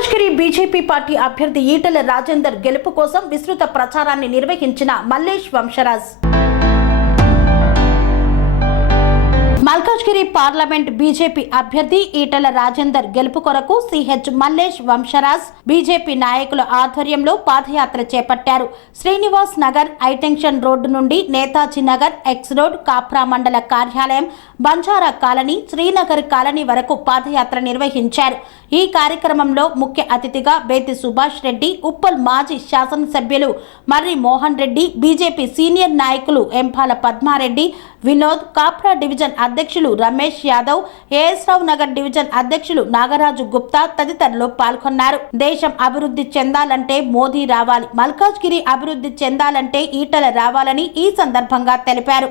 Malkajgiri BJP party అభ్యర్థి ఈటెల రాజేందర్ గెలుపు కోసం విస్తృత ప్రచారాన్ని నిర్వహించిన మల్లేష్ వంశరాజ్. మల్కాజ్గిరి పార్లమెంట్ బీజేపీ అభ్యర్థి ఈటల రాజేందర్ గెలుపు కొరకు సిహెచ్ మల్లేష్ వంశరాజ్ బీజేపీ నాయకుల ఆధ్వర్యంలో పాదయాత్ర చేపట్టారు. శ్రీనివాస్ నగర్ ఐటెన్షన్ రోడ్డు నుండి నేతాజీ నగర్ ఎక్స్ రోడ్ కాప్రా మండల కార్యాలయం బంజారా కాలనీ శ్రీనగర్ కాలనీ వరకు పాదయాత్ర నిర్వహించారు. ఈ కార్యక్రమంలో ముఖ్య అతిథిగా బేతి సుభాష్ రెడ్డి ఉప్పల్ మాజీ శాసనసభ్యులు మర్రి మోహన్ రెడ్డి బీజేపీ సీనియర్ నాయకులు ఎంపాల పద్మారెడ్డి వినోద్ కాప్రా డివిజన్ అధ్యక్షులు Ramesh Yadav A S Rao Nagar division అధ్యక్షులు నాగరాజు గుప్తా తదితరులు పాల్గొన్నారు. దేశం అభివృద్ధి చెందాలంటే మోదీ రావాలి. మల్కాజ్గిరి అభివృద్ధి చెందాలంటే ఈటల రావాలని ఈ సందర్భంగా తెలిపారు.